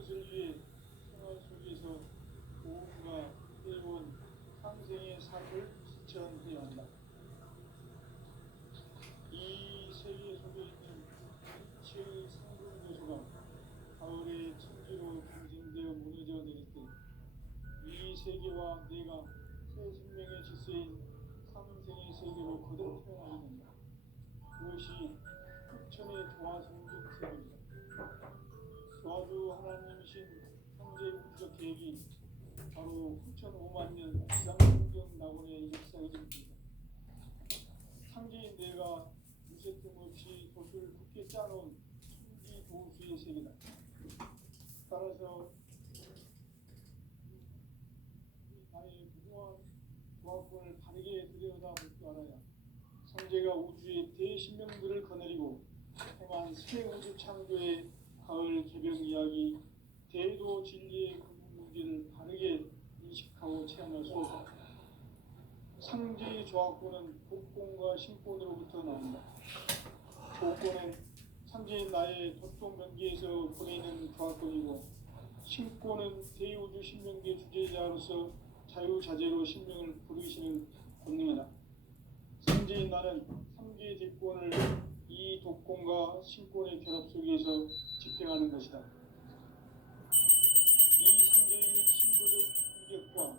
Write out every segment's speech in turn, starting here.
이것을 위해 생활 속에서 고음과 해온 상생의 삶을 실천해야 한다. 이 세계 속에 있는 이치의 상급 요소가 가을의 천지로 경쟁되어 무너져 내릴 때 이 세계와 내가 새 생명의 질서인 상생의 세계로 거듭 태어나게 된다. 그것이 흑천의 조화성경 세계입니다. 조화주 하나님이신 현재 우주적 계획이 바로 9,500년 지상성경 낙원의 역사의 전입니다. 상제인 내가 무쇠뜸 없이 돛을 굳게 짜놓은 천지 도수의 세계다. 따라서 나의 무궁한 조화권을 바르게 들여다볼 줄 알아야 상제가 우주의 대신명들을 거느리고 행한 새 우주 창조의 가을 개벽 이야기, 대도 진리의 근본 문제를 바르게 인식하고 체험할 수 없다. 상제의 조화권은 복권과 신권으로부터 나온다. 복권은 상제인 나의 도통 명기에서 보내는 조화권이고, 신권은 대우주 신명계 주제자로서 자유자재로 신명을 부르시는 권능이다. 상제인 나는 3개의 대권을 이 독권과 신권의 결합 속에서 집행하는 것이다. 이 상제의 신도적 위력과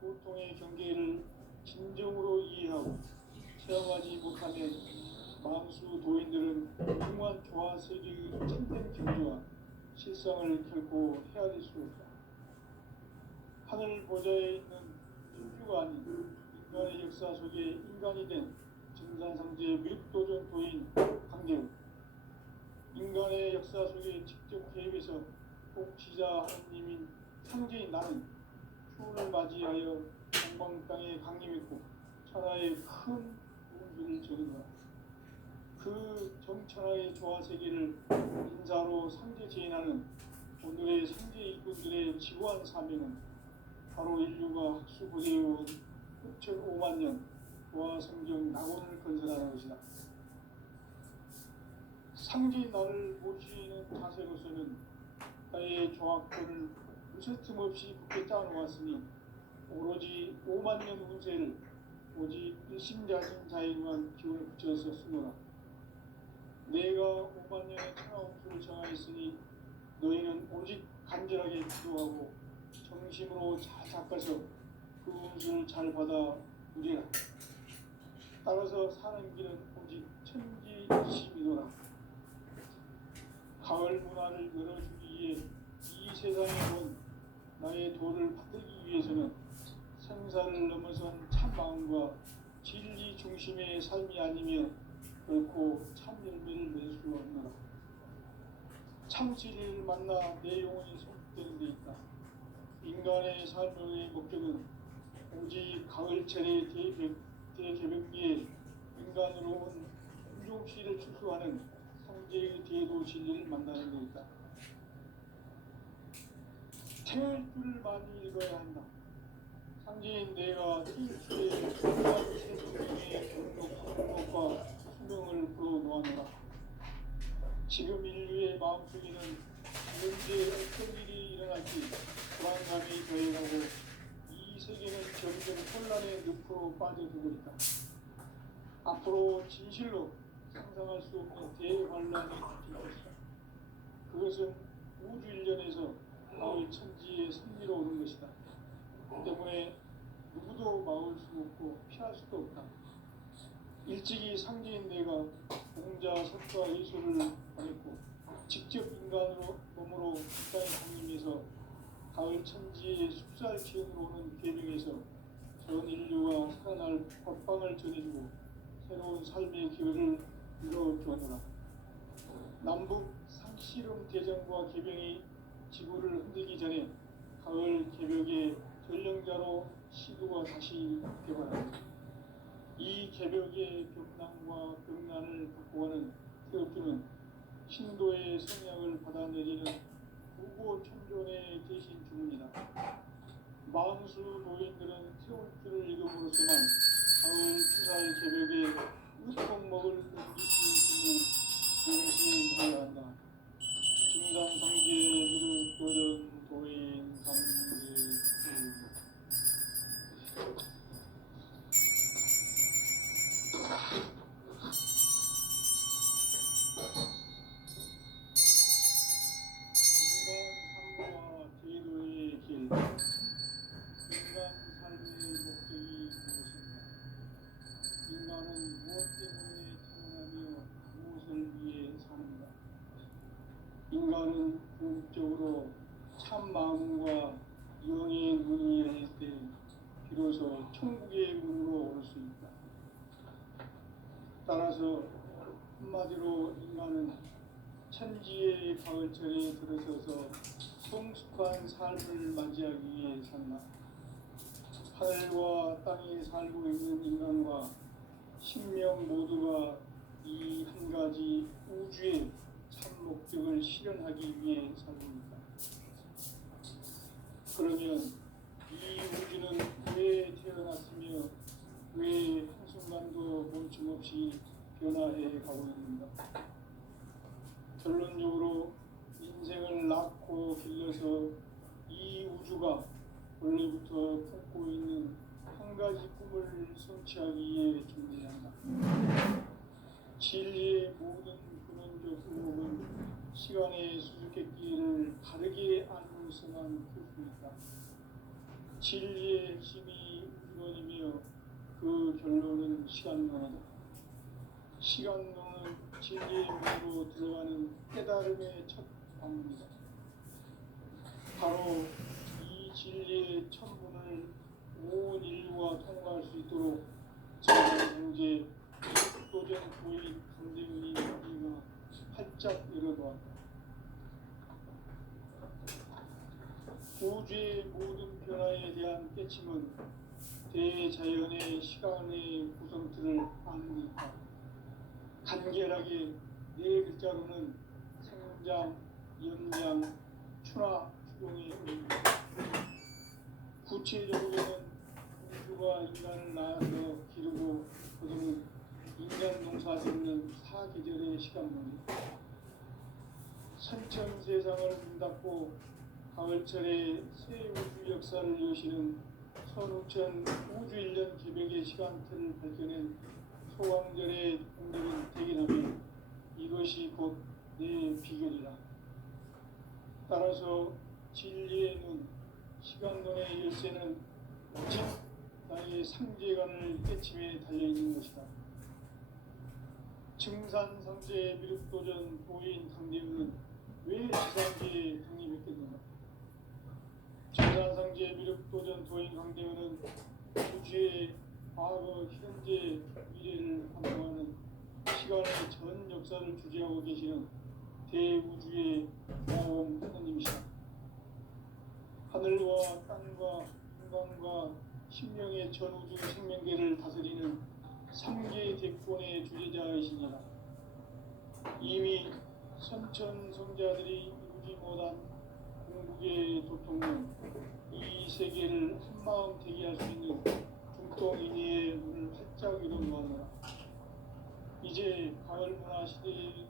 고통의 경계를 진정으로 이해하고 체험하지 못하면 만수 도인들은 무궁한 조화 세계의 참된 경지와 실상을 결코 헤아릴 수 없다. 하늘 보좌에 있는 인주가 아닌 인간의 역사 속에 인간이 된 증산상제의 묘도전 도인 강대우, 인간의 역사 속에 직접 개입해서 복지자 하느님인 상제인 나는 추운을 맞이하여 동방 땅에 강림했고 천하의 큰 운수를 저린다. 그 정천하의 조화 세계를 인자로 상제 제인하는 오늘의 상제 일꾼들의 지구한 사명은 바로 인류가 학수고대해온 6,500만 년 조화 성경 낙원을 건설하는 것이다. 상제인 나를 모시는 자세로서는 나의 조화권을 무쇠틈 없이 굳게 짜놓았으니 오로지 5만 년 운세를 오직 일심자진 자에게만 기운을 붙여서 쓰노라. 내가 5만 년의 천하운수를 정하였으니 너희는 오직 간절하게 기도하고 정심으로 잘 닦아서 그 운수를 잘 받아 누리라. 따라서 사는 길은 오직 천지일심이노라. 가을 문화를 열어주기 위해 이 세상에 온 나의 도를 받들기 위해서는 생사를 넘어선 참마음과 진리 중심의 삶이 아니면 결코 참 열매를 맺을 수 없노라. 참 진리를 만나 내 영혼이 성숙되는 데 있다. 인간의 삶의 목적은 오직 가을철의 대개벽기에 인간으로 온 공종시를 추수하는 상제의 대도 진리를 만나는 데 있다. 태일주를 많이 읽어야 한다. 상제인 내가 태일주의 수많은 세상의 경력과 수명을 불어놓아노라. 지금 인류의 마음속에는 언제 어떤 일이 일어날지 불안감이 더해가고 이 세계는 점점 혼란의 늪으로 빠져들고 있다. 앞으로 진실로 상상할 수 없는 대환란이 닥칠 것이다. 그것은 우주 일련에서 가을 천지의 승리로 오는 것이다. 때문에 누구도 막을 수 없고 피할 수도 없다. 일찍이 상제인 내가 공자, 석가, 예수를 보냈고 직접 인간으로 몸으로 이 땅에 강림해서 가을 천지의 숲살 기운으로 오는 계명에서 전 인류가 살아날 법방을 전해주고 새로운 삶의 기회를 이뤄주었노라. 남북 상씨름 대전과 개병이 지구를 흔들기 전에 가을 개벽의 전령자로 시도가 다시 개발한다. 이 개벽의 벽난과 벽난을 바꾸어가는 태엽주는 신도의 성향을 받아내리는 무고 천존의 대신 주입니다. 만수 노인들은 태엽주를 읽음으로써만 가을 추사의 개벽에 으떡 먹을 음식을 명심해야 한다. 증상상제의 무릎 미륵도전 도인 강대우. 인간 삶과 제도의 길. 인간 삶의 목적이 무엇인가? 인간은 무엇 때문에 태어나며 무엇을 위해 사는가? 인간은 궁극적으로 참 마음과 영의 눈이 열릴 때 비로소 천국의 문으로 올 수 있다. 따라서 한마디로 인간은 천지의 가을철에 들어서서 성숙한 삶을 맞이하기 위해 산다. 하늘과 땅에 살고 있는 인간과 신명 모두가 이 한 가지 우주의 참 목적을 실현하기 위해 살고 있다. 그러면 이 우주는 왜 태어났으며 왜 한순간도 멈춤없이 변화해 가고 있는가? 결론적으로 인생을 낳고 길러서 이 우주가 원래부터 품고 있는 한 가지 꿈을 성취하기 위해 존재한다. 진리의 모든 근원적 의목은 시간의 수수께끼를 다르게 알고서만 풀 수 있다. 진리의 핵심이 우주론이며 그 결론은 시간론이다. 시간론은 진리의 문으로 들어가는 깨달음의 첫 방문이다. 바로 이 진리의 첫 문을 온 인류가 통과할 수 있도록 정말 도전 도인 강대훈이 우리가 활짝 열어놓았다. 우주의 모든 변화에 대한 깨침은 대자연의 시간의 구성틀을 아는 것이다. 간결하게 네 글자로는 생장, 연장, 추나 추동의 의미다. 구체적으로는 우주가 인간을 낳아서 기르고 거두는 인간 농사 짓는 사계절의 시간론이다. 선천 세상을 문닫고 가을철에 새 우주 역사를 여시는 선우천 우주 1년 개벽의 시간틀을 밝혀낸 소강절의 공덕은 대긴하며 이것이 곧 내 비결이라. 따라서 진리의 눈, 시간론의 열쇠는 오직 나의 상제관을 깨침에 달려있는 것이다. 증산상제 미륵도전 도인 강대훈은 왜 지상계에 독립했겠는가? 증산상제 미륵도전 도인 강대훈은 우주의 과거, 현재, 미래를 안동하는 시간의 전 역사를 주재하고 계시는 대우주의 모험 하느님이시다. 하늘과 땅과 인간과 신명의 전우주 생명계를 다스리는 3개 대권의 주제자이시니라. 이미 선천성자들이 이루지 못한 궁극의 도통은 이 세계를 한마음 되게 할 수 있는 중동인의의 문을 활짝 열어놓았노라. 이제 가을 문화 시대의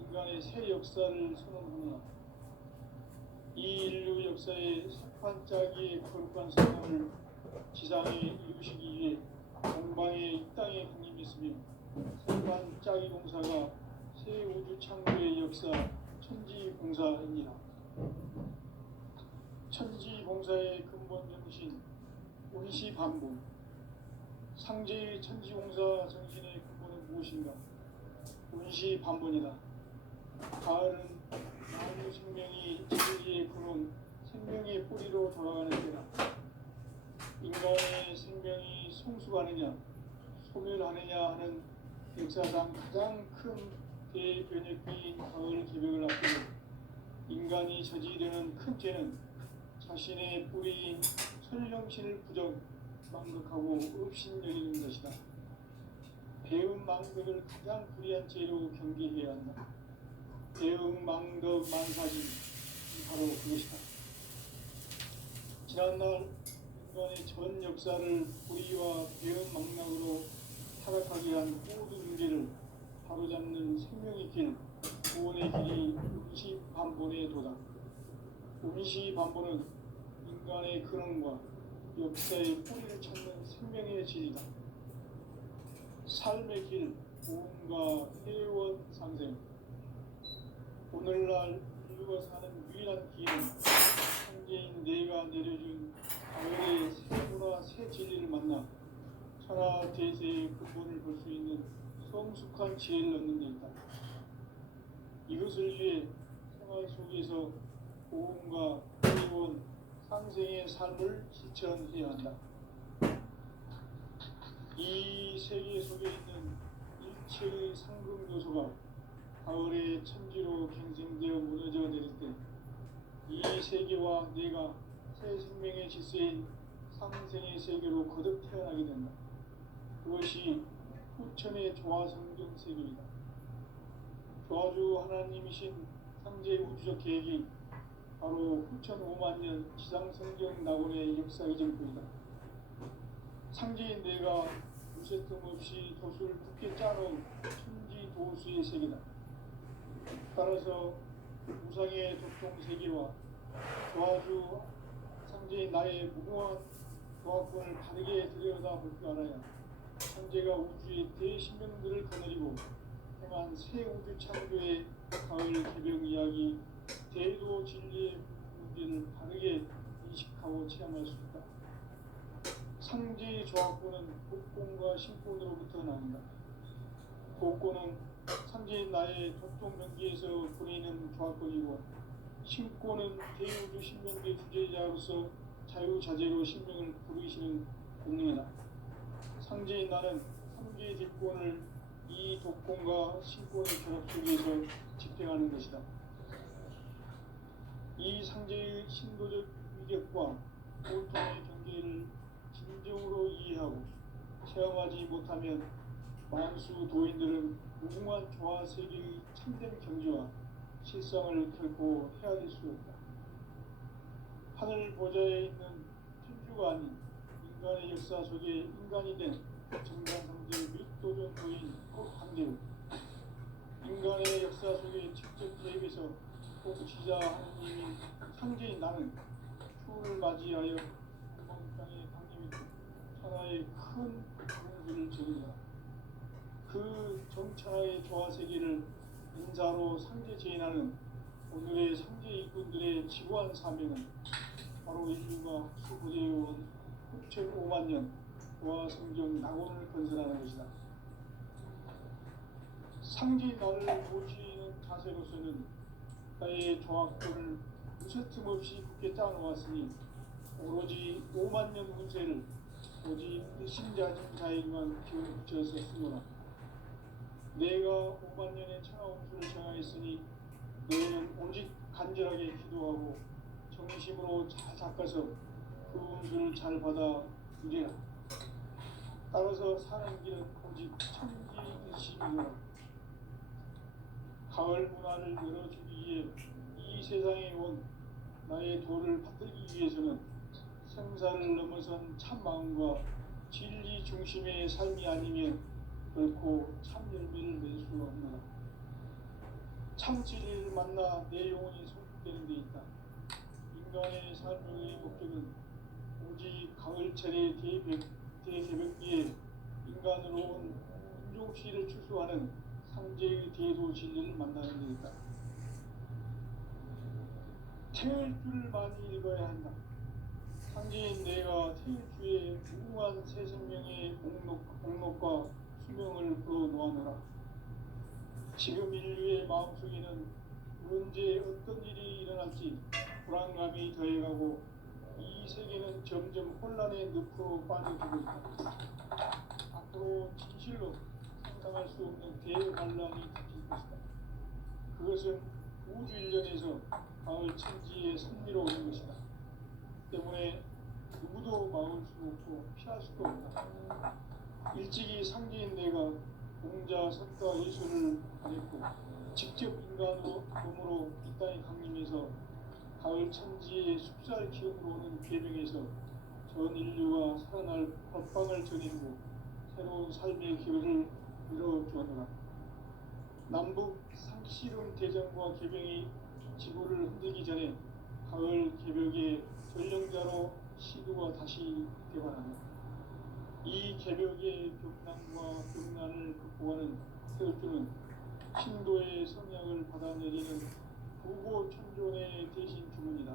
인간의 새 역사를 선언하노라. 이 인류 역사의 석판짜기의 거룩한 성공을 지상에 이루시기 위해 동방의 이 땅에 강림했으며 석판짜기 공사가 새 우주 창조의 역사 천지공사입니다. 천지공사의 근본 정신 운시반복. 상제의 천지공사 정신의 근본은 무엇인가? 운시반복이다. 가을은 만유 생명이 진리의 근원, 생명의 뿌리로 돌아가는 때다. 인간의 생명이 성숙하느냐, 소멸하느냐 하는 역사상 가장 큰 대변혁기인 가을 개벽을 앞두고 인간이 저지르는 큰 죄는 자신의 뿌리인 설령신을 부정, 망극하고 업신여기는 것이다. 배음 망덕을 가장 불의한 죄로 경계해야 한다. 배음 망덕 만사진 바로 그것이다. 지난날 인간의 전 역사를 불의와 배음 망락으로 타락하게 한 모든 문제를 바로잡는 생명의 길, 구원의 길이 운시반본에 도다. 운시반보는 인간의 근원과 역사의 뿌리를 찾는 생명의 진리다. 삶의 길, 보험과 회원 상생. 오늘날 인류가 사는 유일한 길은 창제인 내가 내려준 가을의 새 문화 새 진리를 만나 천하 대세의 근본을 볼 수 있는 성숙한 지혜를 얻는 데 있다. 이것을 위해 생활 속에서 보험과 회원 상생의 삶을 실천해야 한다. 이 세계 속에 있는 일체의 상금 요소가 가을의 천지로 갱생되어 무너져 내릴 때 이 세계와 내가 새 생명의 질서인 상생의 세계로 거듭 태어나게 된다. 그것이 후천의 조화성경 세계이다. 조화주 하나님이신 상제 우주적 계획이 바로 후천 5만 년 지상성경 낙원의 역사의 전부이다. 상제인 내가 무쇠 틈 없이 도수를 굳게 짜놓은 천지 도수의 세계다. 따라서 우상의 도통 세계와 조화주 상제인 나의 무궁한 조화권을 바르게 들여다볼 줄 알아야 상제가 우주의 대신명들을 거느리고 행한 새 우주 창조의 가을 개병 이야기 대도 진리의 문제를 바르게 인식하고 체험할 수 있다. 상제의 조화권은 복권과 신권으로부터 나온다. 복권은 상제인 나의 도통 경계에서 보내는 조화권이고, 신권은 대우주 신명계 주제자로서 자유자재로 신명을 부르시는 공명이다. 상제인 나는 3개의 뒷권을 이 독권과 신권의 결합 속에서 집행하는 것이다. 이 상제의 신도적 위력과 고통의 경계를 진정으로 이해하고 체험하지 못하면 만수 도인들은 무궁한 조화 세계의 참된 경지와 실상을 결코 헤아릴 수 없다. 하늘 보좌에 있는 천주가 아닌 인간의 역사 속에 인간이 된 정관상제 윗도전 도인 꽃한대우, 인간의 역사 속에 직접 대입해서 통치자 하느님인 상제인 나는 추후를 맞이하여 한방땅에 강림했고 천하의 큰 공수를 적인다. 그 정천하의 조화세계를 인자로 상제 제인하는 오늘의 상제 일꾼들의 지구한 사명은 바로 인류가 수고되어온 6,5만 년 조화성경 낙원을 건설하는 것이다. 상제인 나를 모시는 자세로서는 나의 조화권을 무쇠틈 없이 굳게 짜놓았으니 오로지 5만 년 운세를 오직 신자진 자에게만 기운 붙여서 쓰노라. 내가 5만 년의 천하 운수를 정하였으니 너희는 오직 간절하게 기도하고 정심으로 잘 닦아서 그 운수를 잘 받아 누리라. 따라서 사는 길은 오직 천지일식이노라. 가을 문화를 열어주기 위해 이 세상에 온 나의 도를 받들기 위해서는 생사를 넘어선 참 마음과 진리 중심의 삶이 아니면 결코 참 열매를 낼 수 없노라. 참 진리를 만나 내 영혼이 성숙되는 데 있다. 인간의 삶의 목적은 오직 가을철의 대개벽기에 인간으로 온 인종시를 추수하는 상제의 대도 진리를 만나는 데 있다. 태을 줄을 많이 읽어야 한다. 상제인 내가 태일주의 무궁한 새 생명의 목록과 수명을 풀어놓아노라. 지금 인류의 마음속에는 언제 어떤 일이 일어날지 불안감이 더해가고 이 세계는 점점 혼란의 늪으로 빠져들고 있다. 앞으로 진실로 상상할 수 없는 대환란이 닥칠 것이다. 그것은 우주 일련에서 가을 천지의 선미로 오는 것이다. 때문에 누구도 막을 수 없고 피할 수도 없다. 일찍이 상제인 내가 공자, 석가, 예수를 가렸고 직접 인간으로 몸으로 이 땅에 강림해서 가을 천지의 숲살 기운으로 오는 계명에서 전 인류가 살아날 법방을 전해주고 새로운 삶의 길을 이뤄주었노라. 남북 상실은 대전과 개병이 지구를 흔들기 전에 가을 개벽의 전령자로 시도가 다시 개발합니다. 이 개벽의 벽난과 벽난을 극복하는 태극주는 신도의 성약을 받아내리는 부고천존의 대신 주문이다.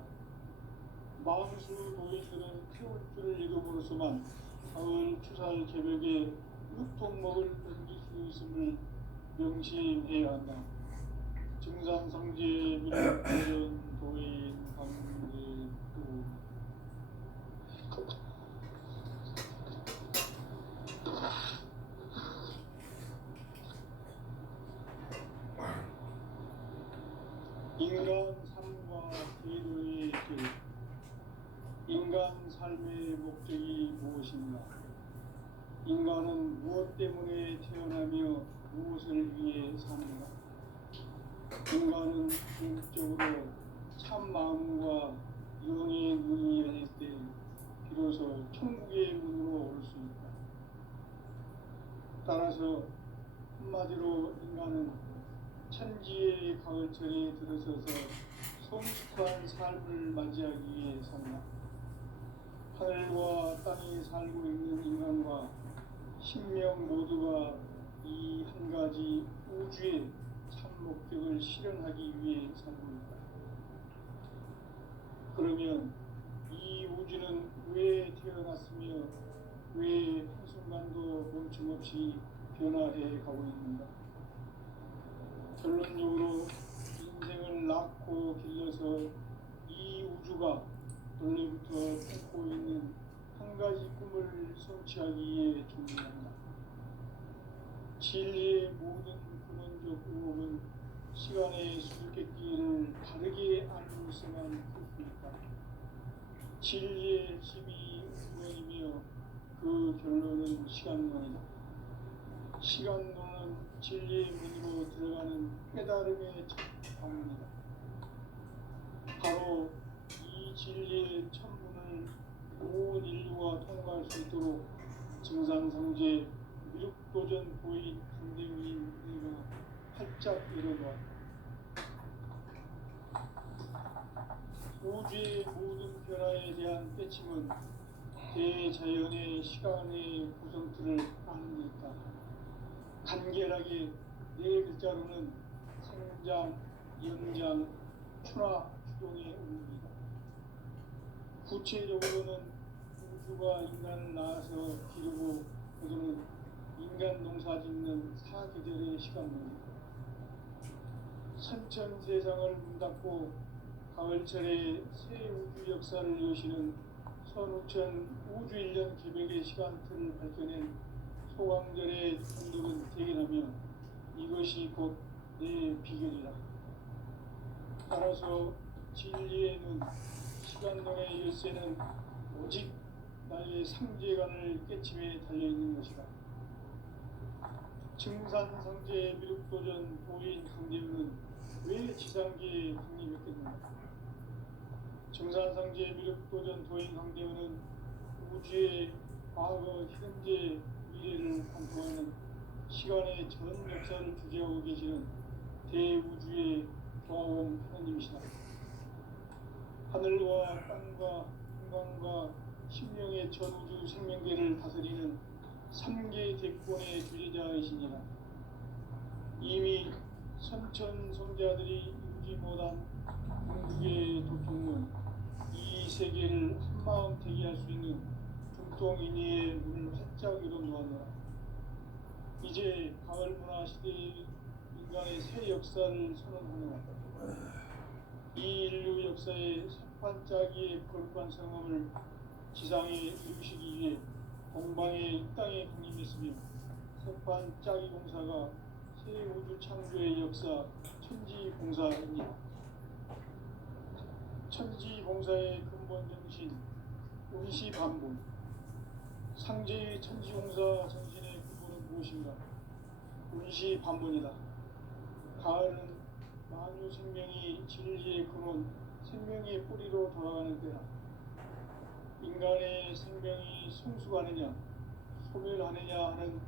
마음수 도인들은 태울주를 읽음으로써만 가을 추살 개벽의 육통목을 넘길 수 있음을 명심해야 한다. 증산성제 밀도전 도인 강제도 인간 삶과 제도의 길. 인간 삶의 목적이 무엇인가? 인간은 무엇 때문에 태어나며 무엇을 위해 사는가? 인간은 궁극적으로 참 마음과 영의 문이 열릴 때 비로소 천국의 문으로 올 수 있다. 따라서 한마디로 인간은 천지의 가을철에 들어서서 성숙한 삶을 맞이하기 위해 산다. 하늘과 땅에 살고 있는 인간과 신명 모두가 이 한 가지 우주의 참 목적을 실현하기 위해 살고 있다. 그러면 이 우주는 왜 태어났으며 왜 한순간도 멈춤없이 변화해 가고 있는가? 결론적으로 인생을 낳고 길러서 이 우주가 원래부터 품고 있는 한 가지 꿈을 성취하기 위해 존재한다. 진리의 모든 근원적 의혹은 시간의 수수께끼를 다르게 알고 있어만 그렇습니까? 진리의 핵심이 근원이며 그 결론은 시간론이다. 시간론은 진리의 문으로 들어가는 깨달음의 첫 방문이다. 바로 이 진리의 천문을 온 인류가 통과할 수 있도록 증산성제 미륵도전 보인 강대우인 내가 활짝 열어놓았다. 우주의 모든 변화에 대한 깨침은 대자연의 시간의 구성틀을 아는 데 있다. 간결하게 네 글자로는 생장, 연장, 추나, 추동의 의미입니다. 구체적으로는 우주가 인간을 낳아서 기르고 그들은 인간 농사 짓는 사계절의 시간입니다. 선천 세상을 문 닫고 가을철에 새 우주 역사를 여시는 선우천 우주 1년 개벽의 시간틀을 밝혀낸 소강절의 천덕은 대견하며 이것이 곧 내 비결이다. 따라서 진리에는 시간론의 열쇠는 오직 나의 상제관을 깨침에 달려있는 것이다. 증산성제 미륵도전 도인 강제우는 왜 지상계에 강림했겠는가? 증산성제 미륵도전 도인 강제우는 우주의 과거, 현재, 미래를 관통하는 시간의 전 역사를 주재하고 계시는 대우주의 조화원 하나님이시다. 하늘과 땅과 인간과 신명의 전우주 생명계를 다스리는 3개 대권의 주제자이시니라. 이미 선천성자들이 이루지 못한 궁극의 도통은 이 세계를 한마음 대기할 수 있는 중동인의의 문을 활짝 열어놓았노라. 이제 가을 문화 시대의 인간의 새 역사를 선언하노라. 이 인류 역사의 새판짜기의 거룩한 성험을 지상에 이루시기 위해 동방의 이 땅에 강림했으며 새판짜기 공사가 새 우주 창조의 역사 천지공사입니다. 천지공사의 근본 정신 운시반본. 상제의 천지공사 정신의 근본은 무엇인가? 운시반본이다. 가을은 만유 생명이 진리의 근원, 생명의 뿌리로 돌아가는 때다. 인간의 생명이 성숙하느냐, 소멸하느냐 하는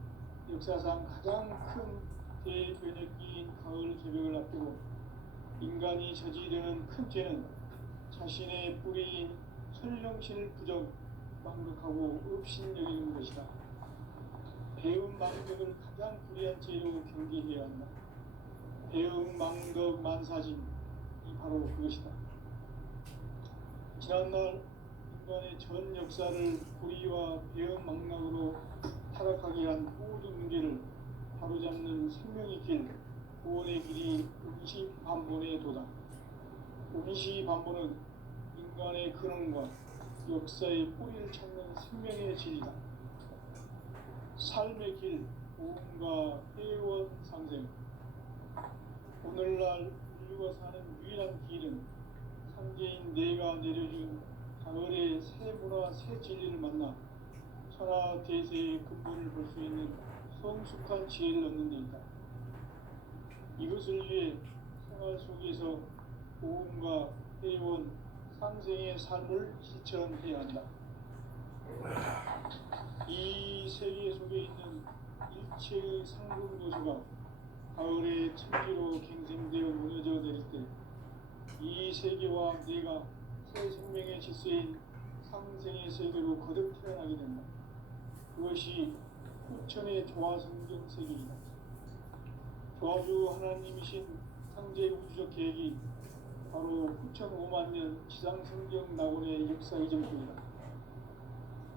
역사상 가장 큰 대변혁기인 가을 개벽을 앞두고 인간이 저지르는 큰 죄는 자신의 뿌리인 설령신을 부정 망극하고 업신여기는 것이다. 배움 망극을 가장 불리한 죄로 경계해야 한다. 배움 망극 만사진이 바로 그것이다. 지난날 인간의 전 역사를 불의와 배움 망락으로 타락하게 한 모든 문제를 바로잡는 생명의 길, 구원의 길이 음시반본의 도다. 음시반본은 인간의 근원과 역사의 뿌리를 찾는 생명의 진리다. 삶의 길, 보험과 회원 상생. 오늘날 인류가 사는 유일한 길은 상제인 내가 내려준 가을의 새 문화, 새 진리를 만나 천하 대세의 근본을 볼 수 있는 성숙한 지혜를 얻는 데 있다. 이것을 위해 생활 속에서 보험과 회원, 상생의 삶을 실천해야 한다. 이 세계 속에 있는 일체의 상승도시가 가을의 천지로 갱생되어 무너져 내릴 때 이 세계와 내가 새 생명의 질서인 상생의 세계로 거듭 태어나게 된다. 그것이 후천의 조화성경 세계이다. 조화주 하나님이신 상제 우주적 계획이 바로 후천 5만 년 지상성경 낙원의 역사 이전뿐이다.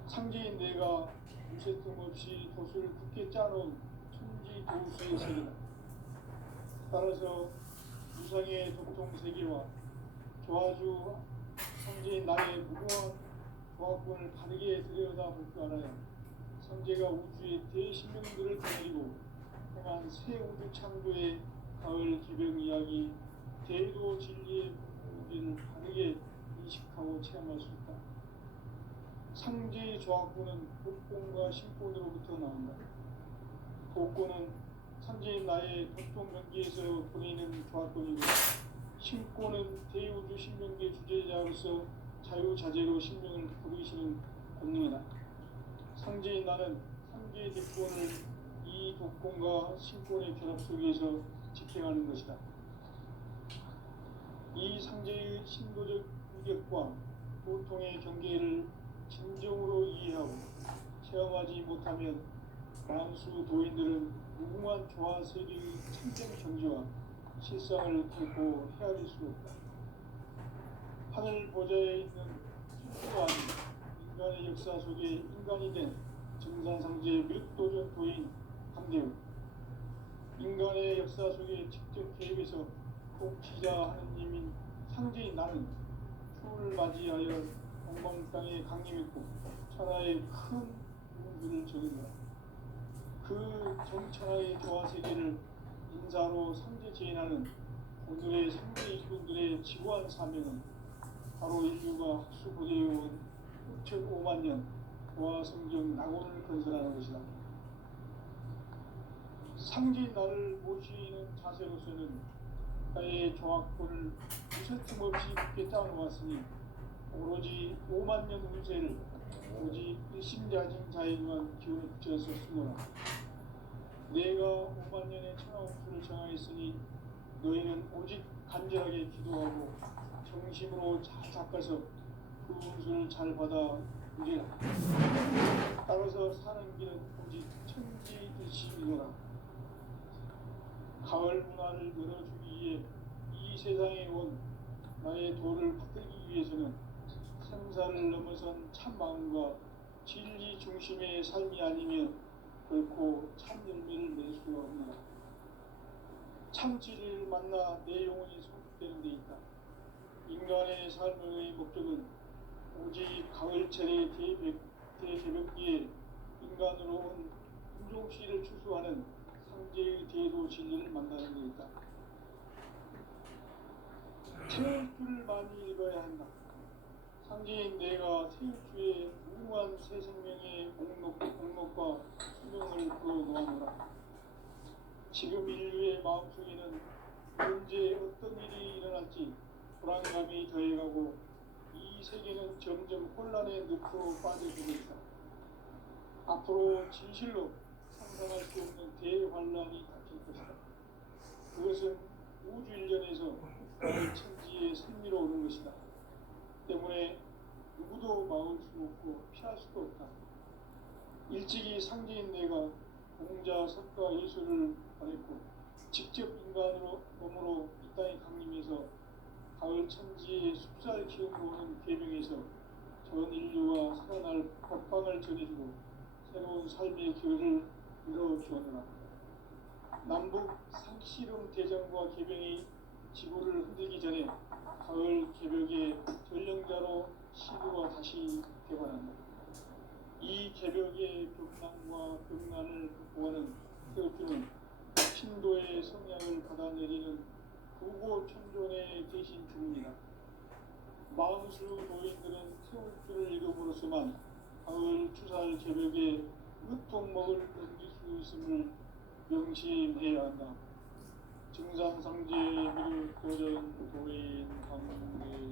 상제인 내가 무쇠틈 없이 돛을 굳게 짜놓은 천지 도수의 세계다. 따라서 무상의 도통 세계와 조화주 상제인 나의 무궁한 조화권을 바르게 들여다볼 줄 알아야 상제가 우주의 대신명들을 거느리고 행한 새 우주 창조의 가을 기병 이야기, 대도 진리의 무게를 바르게 인식하고 체험할 수 있다. 상제의 조화권은 복권과 신권으로부터 나온다. 복권은 상제인 나의 도통 경계에서 보내는 조화권이고, 신권은 대우주 신명계 주제자로서 자유자재로 신명을 부르시는 권능이다. 상제인 나는 상제의 대권을 이 독권과 신권의 결합 속에서 집행하는 것이다. 이 상제의 신도적 위력과 보통의 경계를 진정으로 이해하고 체험하지 못하면 만수 도인들은 무궁한 조화 세계의 참된 경지와 실상을 결코 헤아릴 수 없다. 하늘 보좌에 있는 신수한 인간의 역사 속에 인간이 된 정산상제의 묘도전 도인 강대우, 인간의 역사 속에 직접 개입해서 통치자 하느님인 상제인 나는 추후를 맞이하여 동방 땅에 강림했고 천하의 큰 문주를 적인다. 그 정천하의 조화 세계를 인사로 상제 제인하는 오늘의 상제 일꾼들의 지구한 사명은 바로 인류가 학수고대해온 6,5만 년 조화 성경 낙원을 건설하는 것이다. 상제인 나를 모시는 자세로서는 나의 조화권을 무쇠틈 없이 굳게 짜놓았으니 오로지 5만 년 운세를 오직 일심자진 자에게만 기운을 붙여서 쓰노라. 내가 5만 년의 천하홍수를 정하였으니 너희는 오직 간절하게 기도하고 정심으로 잘 닦아서 그 운수를 잘 받아 누리라. 따라서 사는 길은 오직 천지일심이노라. 가을 문화를 열어주기 위해 이 세상에 온 나의 도를 받들기 위해서는 생사를 넘어선 참마음과 진리 중심의 삶이 아니면 결코 참 열매를 낼 수가 없느라. 참 진리를 만나 내 영혼이 성숙되는 데 있다. 인간의 삶의 목적은 오직 가을철의 대개벽기에 인간으로 온 품종씨를 추수하는 상제의 대도 진리를 만나는 데 있다. 체육주를 많이 읽어야 한다. 상제인 내가 세일주의 무궁한 새 생명의 목록과 수명을 풀어놓아노라. 지금 인류의 마음속에는 언제 어떤 일이 일어날지 불안감이 더해가고 이 세계는 점점 혼란의 늪으로 빠져들고 있다. 앞으로 진실로 상상할 수 없는 대환란이 닥칠 것이다. 그것은 우주 일련에서 천지의 승리로 오는 것이다. 해도 막을 수 없고 피할 수도 없다. 일찍이 상제인 내가 공자, 석가, 예술을 말했고 직접 인간으로 몸으로 이 땅에 강림해서 가을 천지의 숲살 기운으로 오는 계명에서 전 인류와 살아날 법방을 전해주고 새로운 삶의 기회를 이뤄주었노라. 남북 상씨름 대전과 계병이 지구를 흔들기 전에 가을 개벽의 전령자로 시구가 다시 개관한다. 이 개벽의 벽난과 벽난을 극복하는 태극주는 신도의 성향을 받아내리는 부고천존의 대신 주문이다. 마음수 노인들은 태극주를 이름으로서만 가을 추살 개벽의 으통목을 넘길 수 있음을 명심해야 한다. 증산상제 미륵 도전 도인 강대구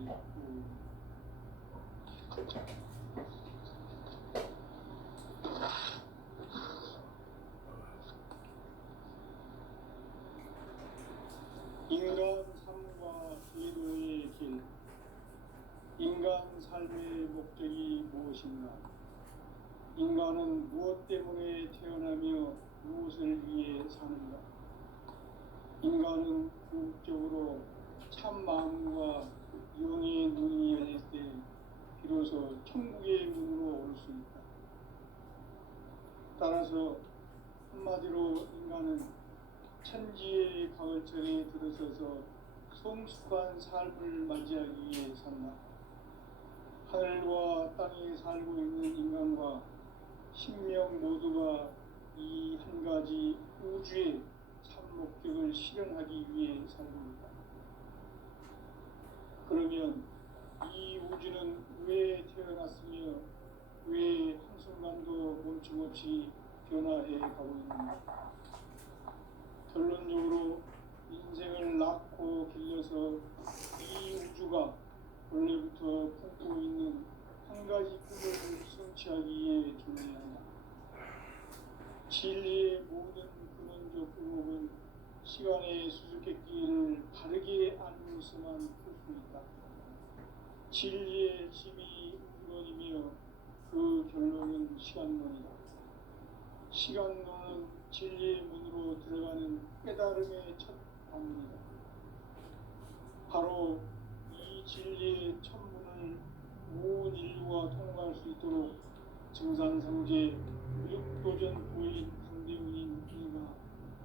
인간 삶과 제도의 길. 인간 삶의 목적이 무엇인가? 인간은 무엇 때문에 태어나며 무엇을 위해 사는가? 인간은 궁극적으로 참 마음과 영의 눈이 열릴 때 비로소 천국의 문으로 올 수 있다. 따라서 한마디로 인간은 천지의 가을철에 들어서서 성숙한 삶을 맞이하기 위해 산다. 하늘과 땅에 살고 있는 인간과 신명 모두가 이 한 가지 우주의 참 목적을 실현하기 위해 살고 있다. 그러면 이 우주는 왜 태어났으며 왜 한순간도 멈춤없이 변화해 가고 있는가? 결론적으로 인생을 낳고 길러서 이 우주가 원래부터 품고 있는 한 가지 꿈을 성취하기 위해 존재한다. 진리의 모든 근원적 의혹은 시간의 수수께끼를 바르게 알고서만 풀 수 있다. 진리의 힘이 우주론이며 그 결론은 시간론이다. 시간론은 진리의 문으로 들어가는 깨달음의 첫 방문이다. 바로 이 진리의 첫 문을 온 인류가 통과할 수 있도록 증산성제 육도전 부인 강대훈인 이가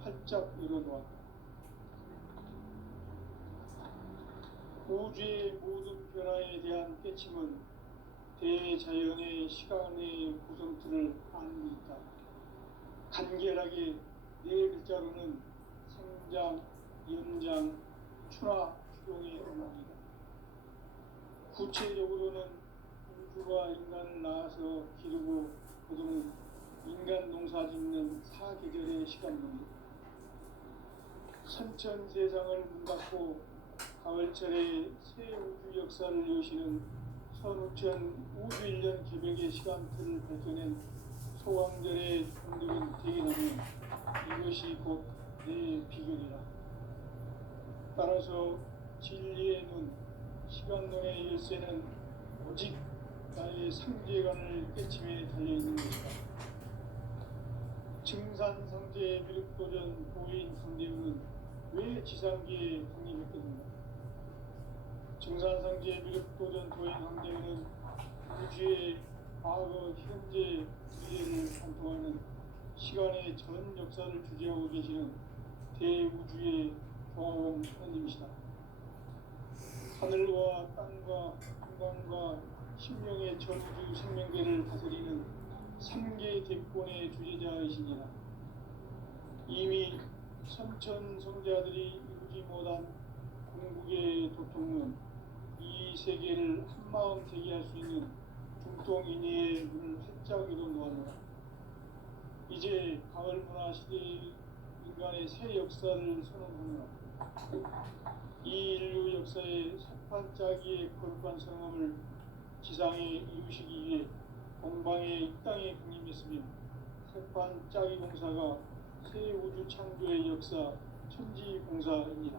활짝 열어놓았다. 우주의 모든 변화에 대한 깨침은 대자연의 시간의 구성틀을 아는 데 있다. 간결하게 네 글자로는 생장, 연장, 추나 추동의 언어이다. 구체적으로는 우주가 인간을 낳아서 기르고 거두는 인간 농사 짓는 사계절의 시간론이다. 선천 세상을 문 닫고 가을철에 새 우주 역사를 여시는 선우천 우주 1년 개벽의 시간틀을 밝혀낸 소왕절의 종들은 대견하며 이것이 곧 내 비결이라. 따라서 진리의 눈, 시간론의 열쇠는 오직 나의 상제관을 깨침에 달려있는 것이다. 증산상제 미륵도전 도인 강대훈은 왜 지상계에 강림했겠는가? 증산상제 미륵도전 도인 강대훈은 우주의 과거, 현재, 미래를 관통하는 시간의 전 역사를 주재하고 계시는 대우주의 종합원 하나님이시다. 하늘과 땅과 인간과 신명의 전우주 생명계를 다스리는 3개 대권의 주제자이시니라. 이미 선천 성자들이 이루지 못한 궁극의 도통은 이 세계를 한마음 되게 할 수 있는 중동인의 문을 활짝 열어놓았노라. 이제 가을 문화 시대의 인간의 새 역사를 선언하노라. 이 인류 역사의 새판짜기의 거룩한 성함을 지상에 이루시기 위해 공방에 이 땅에 강림했으며 새판짜기 공사가 새 우주 창조의 역사 천지공사입니다.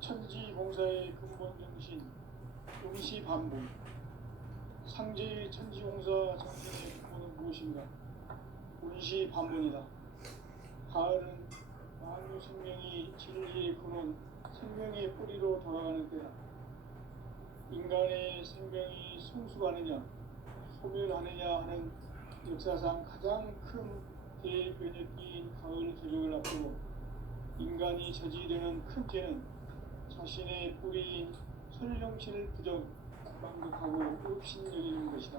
천지공사의 근본 정신, 응시반복, 상제의 천지공사 정신의 근본은 무엇인가? 운시반본이다. 가을은 만유 생명이 진리의 근원, 생명의 뿌리로 돌아가는 때다. 인간의 생명이 성숙하느냐, 소멸하느냐 하는 역사상 가장 큰 대변혁기인 가을 개벽을 앞두고 인간이 저지르는 큰 죄는 자신의 뿌리인 설령신을 망각하고 업신여기는 것이다.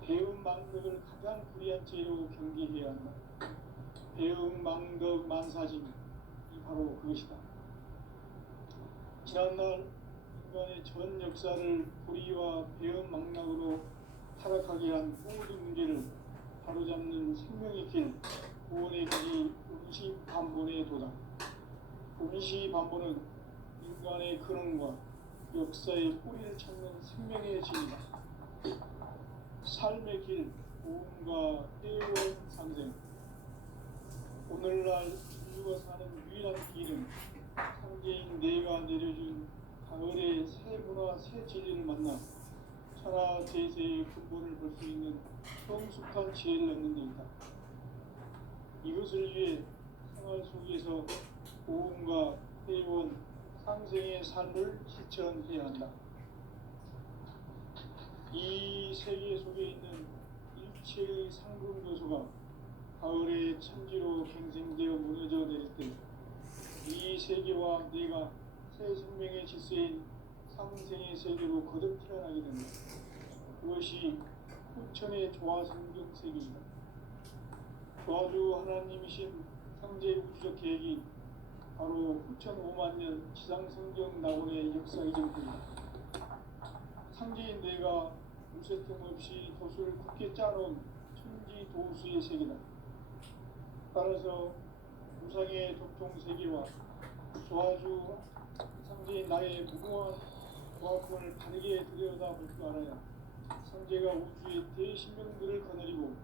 배움 망덕을 가장 불의한 죄로 경계해야 한다. 배움 망덕 만사짐이 바로 그것이다. 지난날 인간의 전 역사를 불의와 배움 망락으로 타락하게 한 모든 문제를 바로잡는 생명의 길, 구원의 길이 운시반본의 도다. 운시반본은 인간의 근원과 역사의 뿌리를 찾는 생명의 진이다. 삶의 길, 고음과 해원 상생. 오늘날 인류가 사는 유일한 길은 상제인 내가 내려준 가을의 새 문화, 새 진리를 만나 천하 제세의 근본을 볼 수 있는 성숙한 지혜를 얻는 데 있다. 이것을 위해 생활 속에서 고음과 해원, 상생의 삶을 실천해야 한다. 이 세계 속에 있는 일체의 상금 요소가 가을의 천지로 갱생되어 무너져 내릴 때 이 세계와 내가 새 생명의 질서인 상생의 세계로 거듭 태어나게 된다. 그것이 후천의 조화성경 세계이다. 조화주 하나님이신 상제 우주적 계획이 바로 후천 5만년 지상성경 낙원의 역사 이전입니다. 상제인 내가 무쇠 틈 없이 돛을 굳게 짜놓은 천지 도수의 세계다. 따라서 우상의 독종 세계와 조화주 상제인 나의 무궁한 조화권을 바르게 들여다볼 줄 알아야 상제가 우주의 대신명들을 거느리고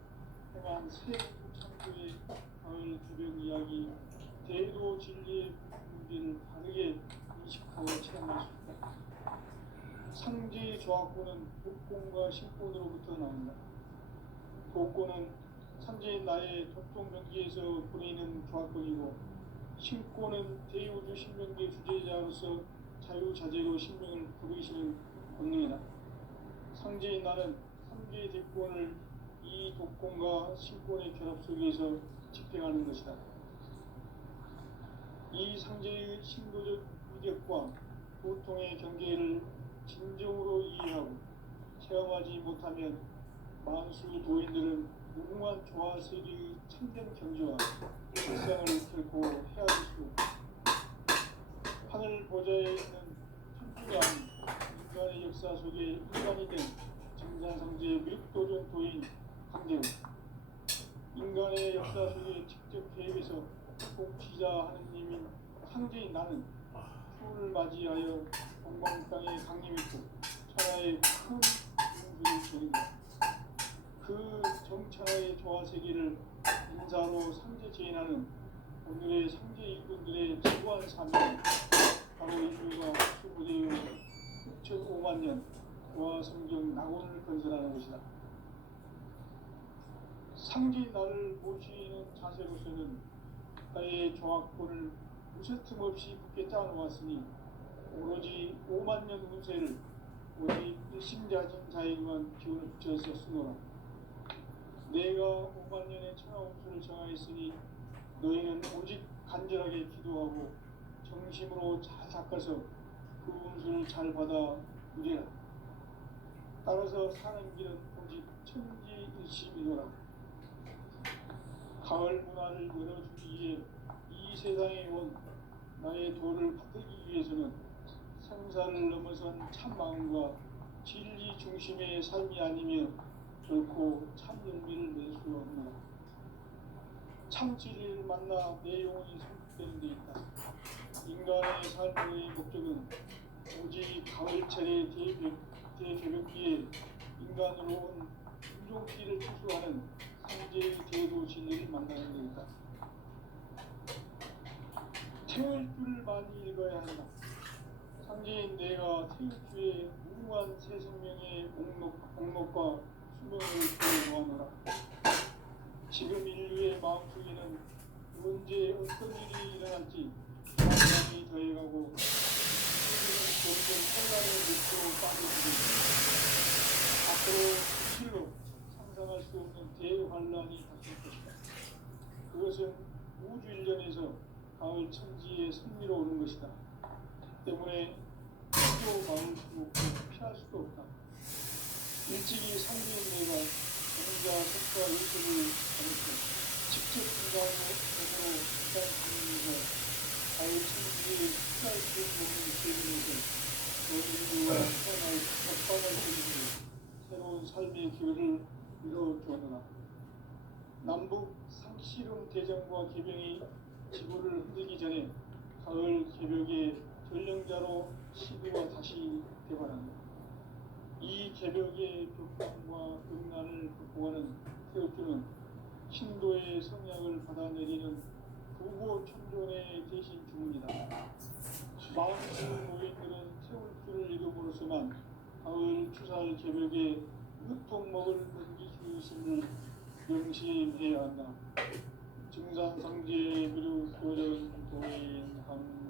행한 새 창조의 가을 개벽 이야기, 대도 진리의 문제를 바르게 인식하고 체험할 수 있다. 상제의 조화권은 독권과 신권으로부터 나온다. 독권은 상제인 나의 독종병기에서 보내는 조화권이고, 신권은 대우주 신명계 주제자로서 자유자재로 신명을 부르시는 권능이다. 상제인 나는 3개의 대권을 이 독권과 신권의 결합 속에서 집행하는 것이다. 이 상제의 신도적 위력과 보통의 경계를 진정으로 이해하고 체험하지 못하면 만수 도인들은 무궁한 조화세계의 참된 경지와 실상을 결코 헤아릴 수 없다. 하늘 보좌에 있는 천주가 인간의 역사 속에 인간이 된 정산상제의 묘도전 도인 강제로 인간의 역사 속에 직접 계획해서 복지자 하느님인 상제인 나는 추를 맞이하여 동방 땅에 강림했고 천하의 큰 용수를 지닌다. 그 정천하의 조화세계를 인사로 상제 제인하는 오늘의 상제 일꾼들의 지구한 삶이 바로 인류가 수부되어 6,500년 조화성경 낙원을 건설하는 것이다. 상제인 나를 모시는 자세로서는 나의 조화권을 무쇠틈 없이 굳게 짜놓았으니 오로지 5만년 운세를 오직 일심자진 자에게만 기운을 붙여서 쓰노라. 내가 5만년의 천하 운수를 정하였으니 너희는 오직 간절하게 기도하고 정심으로 잘 닦아서 그 운수를 잘 받아 누리라. 따라서 사는 길은 오직 천지일심이노라. 가을 문화를 열어주기 위해 이 세상에 온 나의 도를 받들기 위해서는 생사를 넘어선 참 마음과 진리 중심의 삶이 아니면 결코 참 열매를 낼 수 없노라. 참 진리를 만나 내 영혼이 성숙되는 데 있다. 인간의 삶의 목적은 오직 가을철의 대개벽기에 인간으로 온 인종기를 추수하는 상제의 대도 진리를 만나는 데 있다. 태울 줄을 많이 읽어야 한다. 상제인 내가 태육주의 무궁한 새 생명의 목록과 수명을 보아노라. 지금 인류의 마음속에는 언제 어떤 일이 일어날지 불안감이 더해가고 점점 혼란의 늪으로 빠져들고 앞으로 실로 상상할 수 없는 대환란이 닥칠 것이다. 그것은 우주 일련에서 가을 천지의 승리로 오는 것이다. 때문에 피도 막을 수 없고 피할 수도 없다. 일찍이 상대인 내가 정자 색과 일들을 가르쳐 직접 등장으로 일단 가을 천지의 피할 수 없는 재능에서 인류와 태어날 격방을 그리고 새로운 삶의 기회를 이뤄주었노라. 남북 상씨름 대전과 개병이 지구를 흔들기 전에 가을 개벽의 전령자로 시드가 다시 개발한다. 이 개벽의 벽방과 음란을 극복하는 태엽주는 신도의 성약을 받아내리는 부고 천존의 대신 주문이다. 마음속 노인들은 태울주를 이름으로서만 가을 추살 개벽의 으통 먹을 넘기주심을 명심해야 한다. 증산상제 미륵 도전 도인 항대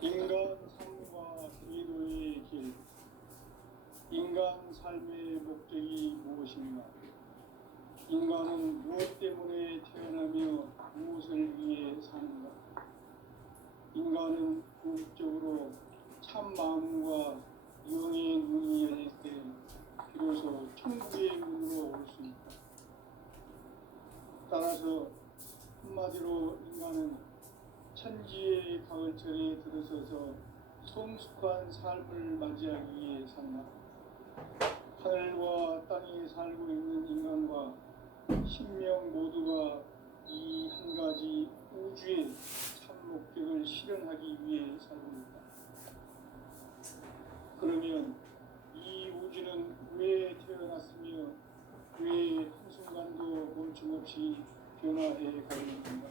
인간 삶과 기도의 길. 인간 삶의 목적이 무엇인가? 인간은 무엇 때문에 태어나며 무엇을 위해 사는가? 인간은 궁극적으로 참 마음과 영의 눈이 열릴 때 비로소 천국의 문으로 올 수 있다. 따라서 한마디로 인간은 천지의 가을철에 들어서서 성숙한 삶을 맞이하기 위해 산다. 하늘과 땅에 살고 있는 인간과 신명 모두가 이 한 가지 우주의 참 목적을 실현하기 위해 살고 있다. 그러면 이 우주는 왜 태어났으며 왜 한순간도 멈춤없이 변화해 가고 있는가?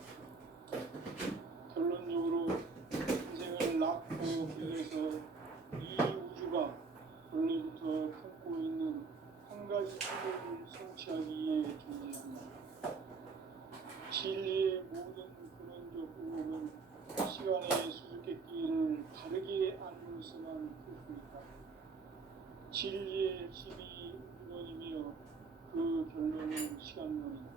결론적으로 인생을 낳고 길러서 이 우주가 원래부터 품고 있는 한 가지 뜻을 성취하기 위해 존재한다. 진리의 모든 근원적 의혹은 시간의 수수께끼를 다르게 알면서만 풀 수 있다. 진리의 핵심이 근원이며 그 결론은 시간론이다.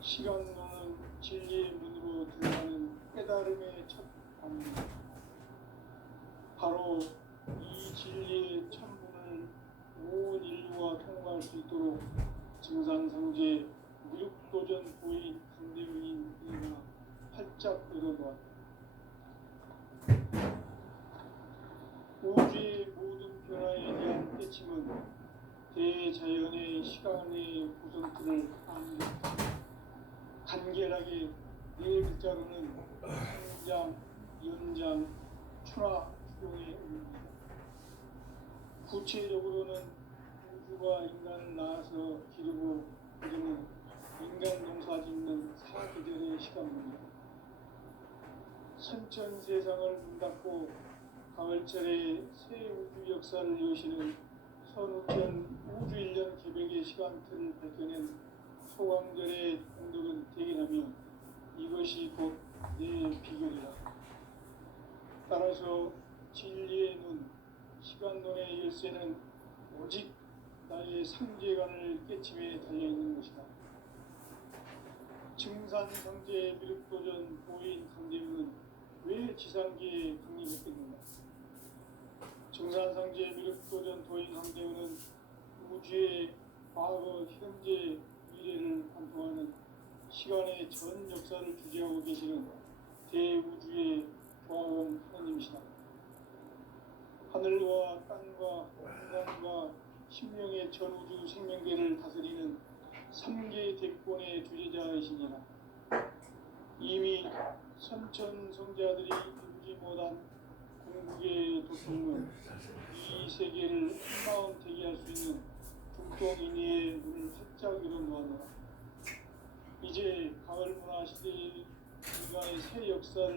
시간론은 진리의 문으로 들어가는 깨달음의 첫 방문이다. 바로 이 진리의 천문을 온 인류가 통과할 수 있도록 증산상제 무육도전 보인 강대우인 이가 활짝 열어놓았다. 우주의 모든 변화에 대한 깨침은 대자연의 시간의 구성틀을 암기했다. 간결하게 네 글자로는 성장, 연장, 추나, 추동의 의미입니다. 구체적으로는 우주가 인간을 낳아서 기르고 그리는 인간 농사 짓는 사계절의 시간입니다. 선천 세상을 문 닫고 가을철에 새 우주 역사를 여시는 선우편 우주 1년 개벽의 시간틀을 밝혀낸 소강절의 공덕은 대견하며 이것이 곧 내 비결이다. 따라서 진리의 눈, 시간론의 열쇠는 오직 나의 상제관을 깨침에 달려있는 것이다. 증산상제 미륵도전 보인 강대문은 왜 지상계에 강림했겠는가? 증산상제 미륵도전 도인 강대문은 우주의 과거, 현재, 미래를 관통하는 시간의 전 역사를 주재하고 계시는 대우주의 조화원 하나님이시다. 하늘과 땅과 인간과 신명의 전우주 생명계를 다스리는 3개 대권의 주제자이시니라. 이미 선천 성자들이 이루지 못한 중국의 도통은 이 세계를 한마음 되게 할 수 있는 북동인의 문을 활짝 열어놓았노라. 이제 가을 문화 시대의 인간의 새 역사를